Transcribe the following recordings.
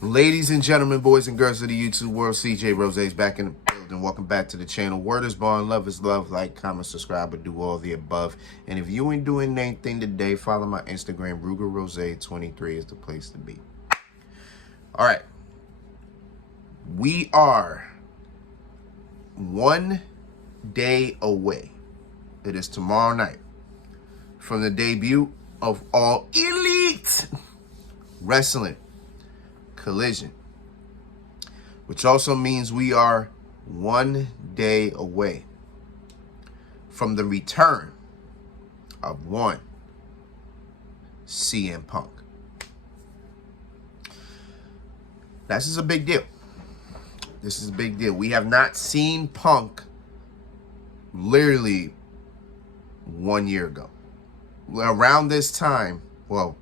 Ladies and gentlemen, boys and girls of the YouTube world, CJ Rose is back in the building. Welcome back to the channel. Word is bond, love is love. Like, comment, subscribe, and do all the above. And if you ain't doing anything today, follow my Instagram. RugerRose23 is the place to be. All right. We are 1 day away. It is tomorrow night from the debut of All Elite Wrestling Collision, which also means we are 1 day away from the return of one CM Punk. This is a big deal. This is a big deal. We have not seen Punk literally 1 year ago. Around this time, well,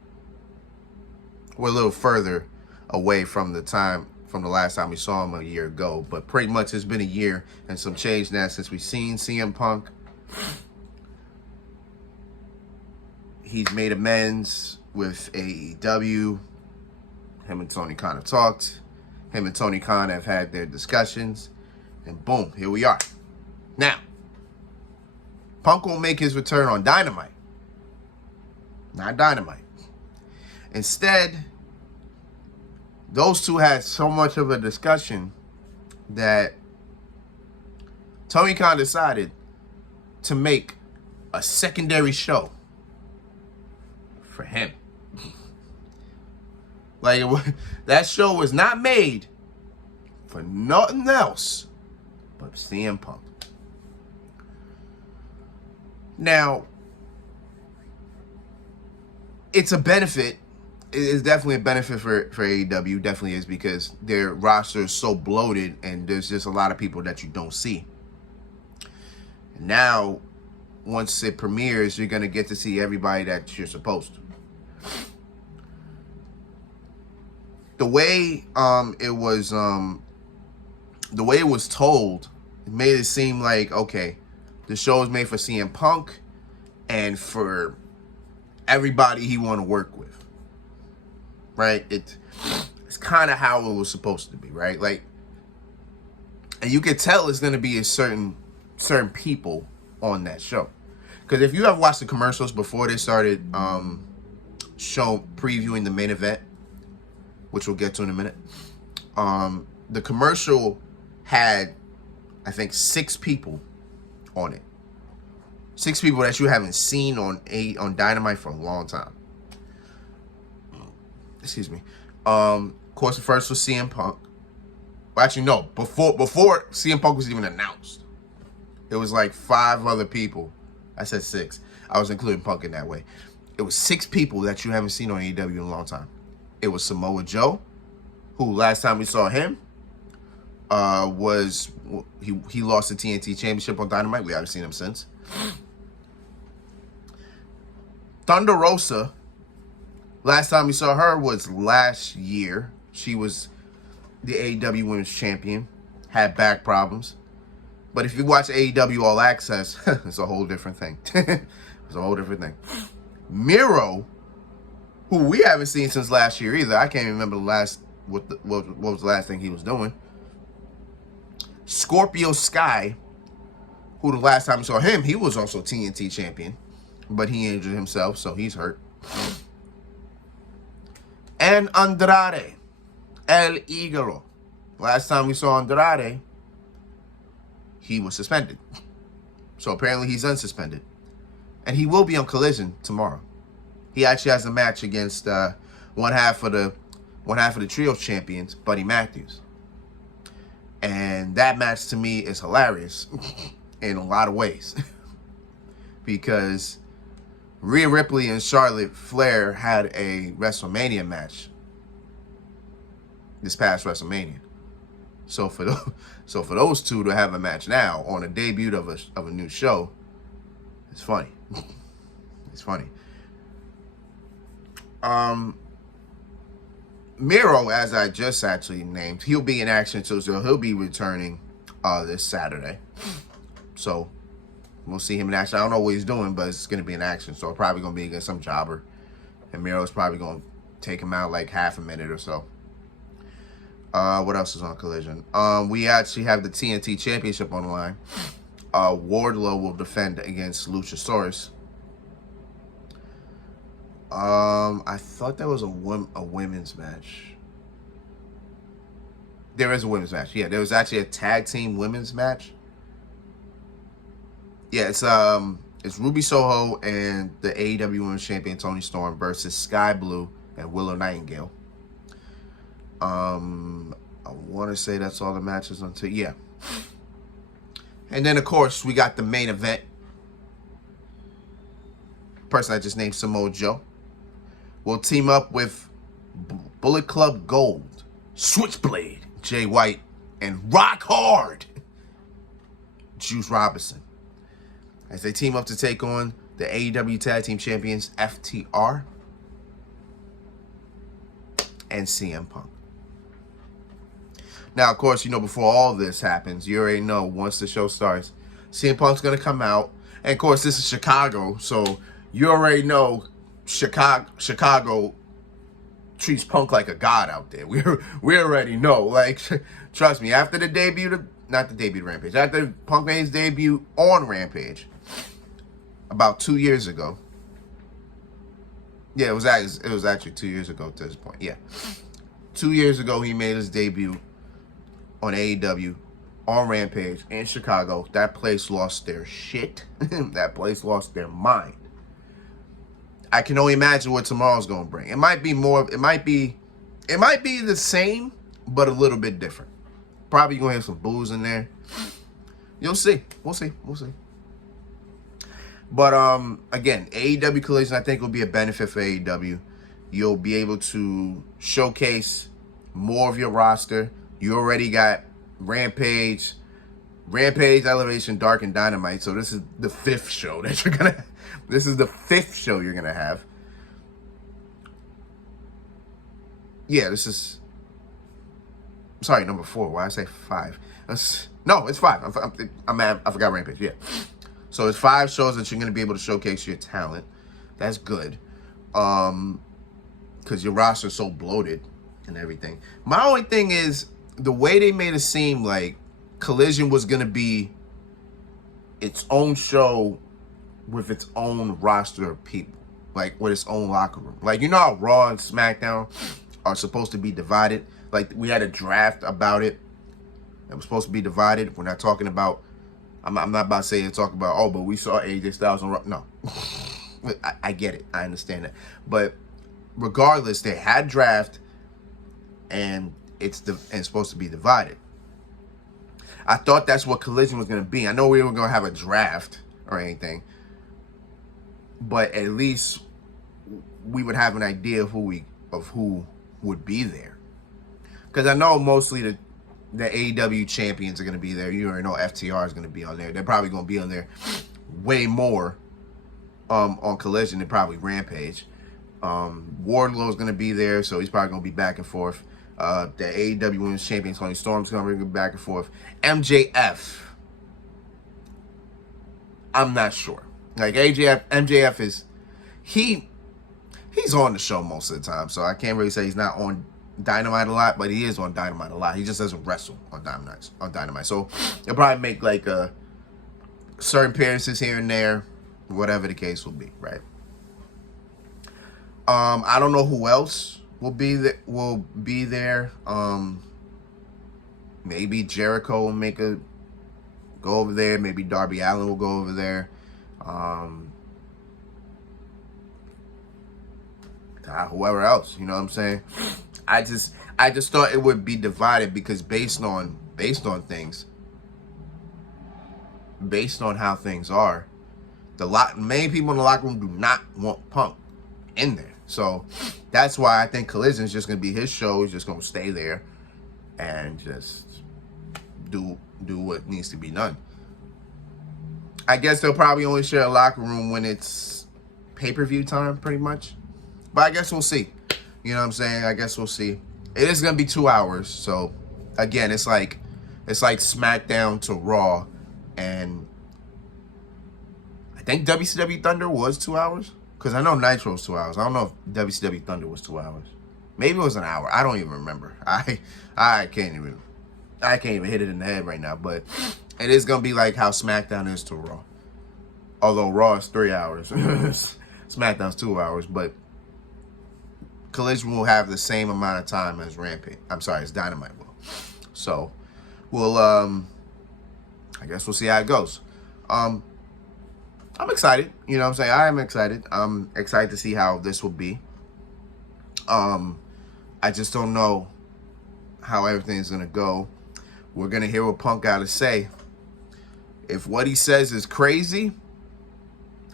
we're a little further away from the last time we saw him a year ago, but pretty much it's been a year and some change now since we've seen CM Punk. He's made amends with AEW. Him and Tony Khan have talked. Him and Tony Khan have had their discussions, and boom, here we are. Now, Punk will make his return on Dynamite. Not Dynamite. Instead, those two had so much of a discussion that Tony Khan decided to make a secondary show for him. Like, that show was not made for nothing else but CM Punk. Now, it's a benefit. It is definitely a benefit for AEW. Definitely is, because their roster is so bloated and there's just a lot of people that you don't see. Now, once it premieres, you're going to get to see everybody that you're supposed to. The way it was told, it made it seem like, okay, the show is made for CM Punk and for everybody he want to work with. Right? It's kind of how it was supposed to be, right? Like, and you could tell it's going to be a certain people on that show. Because if you have watched the commercials before they started previewing the main event, which we'll get to in a minute, the commercial had, I think, 6 people on it. 6 people that you haven't seen on Dynamite for a long time. Excuse me. Of course, the first was CM Punk. Well, actually, no. Before CM Punk was even announced, it was like 5 other people. I said 6. I was including Punk in that way. It was 6 people that you haven't seen on AEW in a long time. It was Samoa Joe, who last time we saw him was he lost the TNT Championship on Dynamite. We haven't seen him since. Thunder Rosa, last time we saw her was last year. She was the AEW Women's Champion, had back problems. But if you watch AEW All Access, it's a whole different thing. It's a whole different thing. Miro, who we haven't seen since last year either. I can't even remember what was the last thing he was doing. Scorpio Sky, who the last time we saw him, he was also TNT Champion. But he injured himself, so he's hurt. And Andrade, El Igaro. Last time we saw Andrade, he was suspended. So apparently he's unsuspended. And he will be on Collision tomorrow. He actually has a match against one half of the trio champions, Buddy Matthews. And that match to me is hilarious in a lot of ways. Because Rhea Ripley and Charlotte Flair had a WrestleMania match this past WrestleMania. So for those two to have a match now on a debut of a new show, it's funny. It's funny. Miro, as I just actually named, he'll be in action too, so he'll be returning this Saturday. So we'll see him in action. I don't know what he's doing, but it's going to be in action. So it's probably going to be against some jobber. And Miro's probably going to take him out like half a minute or so. What else is on Collision? We actually have the TNT Championship on the line. Wardlow will defend against Luchasaurus. I thought there was a women's match. There is a women's match. Yeah, there was actually a tag team women's match. Yeah, it's Ruby Soho and the AEW Women's Champion Toni Storm versus Sky Blue and Willow Nightingale. I want to say that's all the matches until yeah. And then of course we got the main event. Person I just named Samoa Joe will team up with Bullet Club Gold, Switchblade, Jay White, and Rock Hard, Juice Robinson, as they team up to take on the AEW Tag Team Champions FTR and CM Punk. Now, of course, before all this happens, you already know once the show starts, CM Punk's going to come out. And, of course, this is Chicago, so you already know Chicago treats Punk like a god out there. We already know. Like, trust me, after the debut, not the debut of Rampage, after Punk made his debut on Rampage about 2 years ago. Yeah, it was actually 2 years ago to this point. Yeah. 2 years ago, he made his debut on AEW, on Rampage, in Chicago. That place lost their shit. That place lost their mind. I can only imagine what tomorrow's going to bring. It might be the same, but a little bit different. Probably going to have some booze in there. You'll see. We'll see. But, again, AEW Collision, I think, will be a benefit for AEW. You'll be able to showcase more of your roster. You already got Rampage, Elevation, Dark, and Dynamite. So this is the fifth show that you're going to... This is the fifth show you're going to have. Yeah, this is... Sorry, number 4. Why did I say 5? No, it's 5. I forgot Rampage, yeah. So it's 5 shows that you're going to be able to showcase your talent. That's good. Because your roster is so bloated and everything. My only thing is, the way they made it seem like Collision was going to be its own show with its own roster of people. Like, with its own locker room. Like, you know how Raw and SmackDown are supposed to be divided? Like, we had a draft about it. It was supposed to be divided. We're not talking about... I'm not about to say and talk about, oh, but we saw AJ Styles on Raw. No. I get it. I understand that. But regardless, they had draft, and it's supposed to be divided. I thought that's what Collision was going to be. I know we were going to have a draft or anything, but at least we would have an idea of who would be there. Because I know mostly the AEW champions are going to be there. You already know FTR is going to be on there. They're probably going to be on there way more on Collision than probably Rampage. Wardlow is going to be there, so he's probably going to be back and forth. The AEW Women's Champion Toni Storm's going to be back and forth. MJF, I'm not sure. Like, MJF is, he's on the show most of the time, so I can't really say he's not on Dynamite a lot, but he is on Dynamite a lot. He just doesn't wrestle on Dynamite. So he'll probably make like certain appearances here and there, whatever the case will be, right? I don't know who else will be there. Maybe Jericho will go over there. Maybe Darby Allin will go over there. Whoever else, you know what I'm saying? I just thought it would be divided because based on things, based on how things are, many people in the locker room do not want Punk in there. So that's why I think Collision is just going to be his show. He's just going to stay there and just do what needs to be done. I guess they'll probably only share a locker room when it's pay-per-view time, pretty much. But I guess we'll see. You know what I'm saying? I guess we'll see. It is going to be 2 hours. So, again, it's like SmackDown to Raw. And I think WCW Thunder was 2 hours. Because I know Nitro's 2 hours. I don't know if WCW Thunder was 2 hours. Maybe it was an hour. I don't even remember. I can't even hit it in the head right now. But it is gonna be like how SmackDown is to Raw. Although Raw is 3 hours, SmackDown's 2 hours. But Collision will have the same amount of time as Rampage. I'm sorry, as Dynamite will. So we'll I guess we'll see how it goes. I'm excited. You know what I'm saying? I am excited. I'm excited to see how this will be. I just don't know how everything's going to go. We're going to hear what Punk got to say. If what he says is crazy,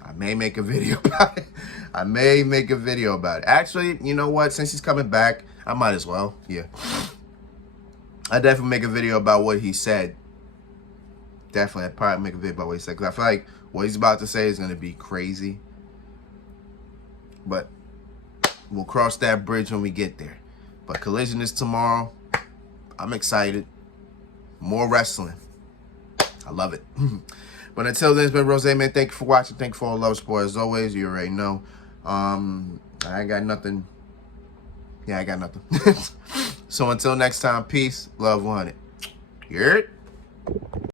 I may make a video about it. Actually, you know what? Since he's coming back, I might as well. Yeah. I definitely make a video about what he said. Definitely, I'd probably make a video about what he said. Because I feel like what he's about to say is going to be crazy. But we'll cross that bridge when we get there. But Collision is tomorrow. I'm excited. More wrestling. I love it. But until then, it's been Rose, man. Thank you for watching. Thank you for all the love, support. As always, you already know. I ain't got nothing. Yeah, I got nothing. So until next time, peace, love, 100. You heard?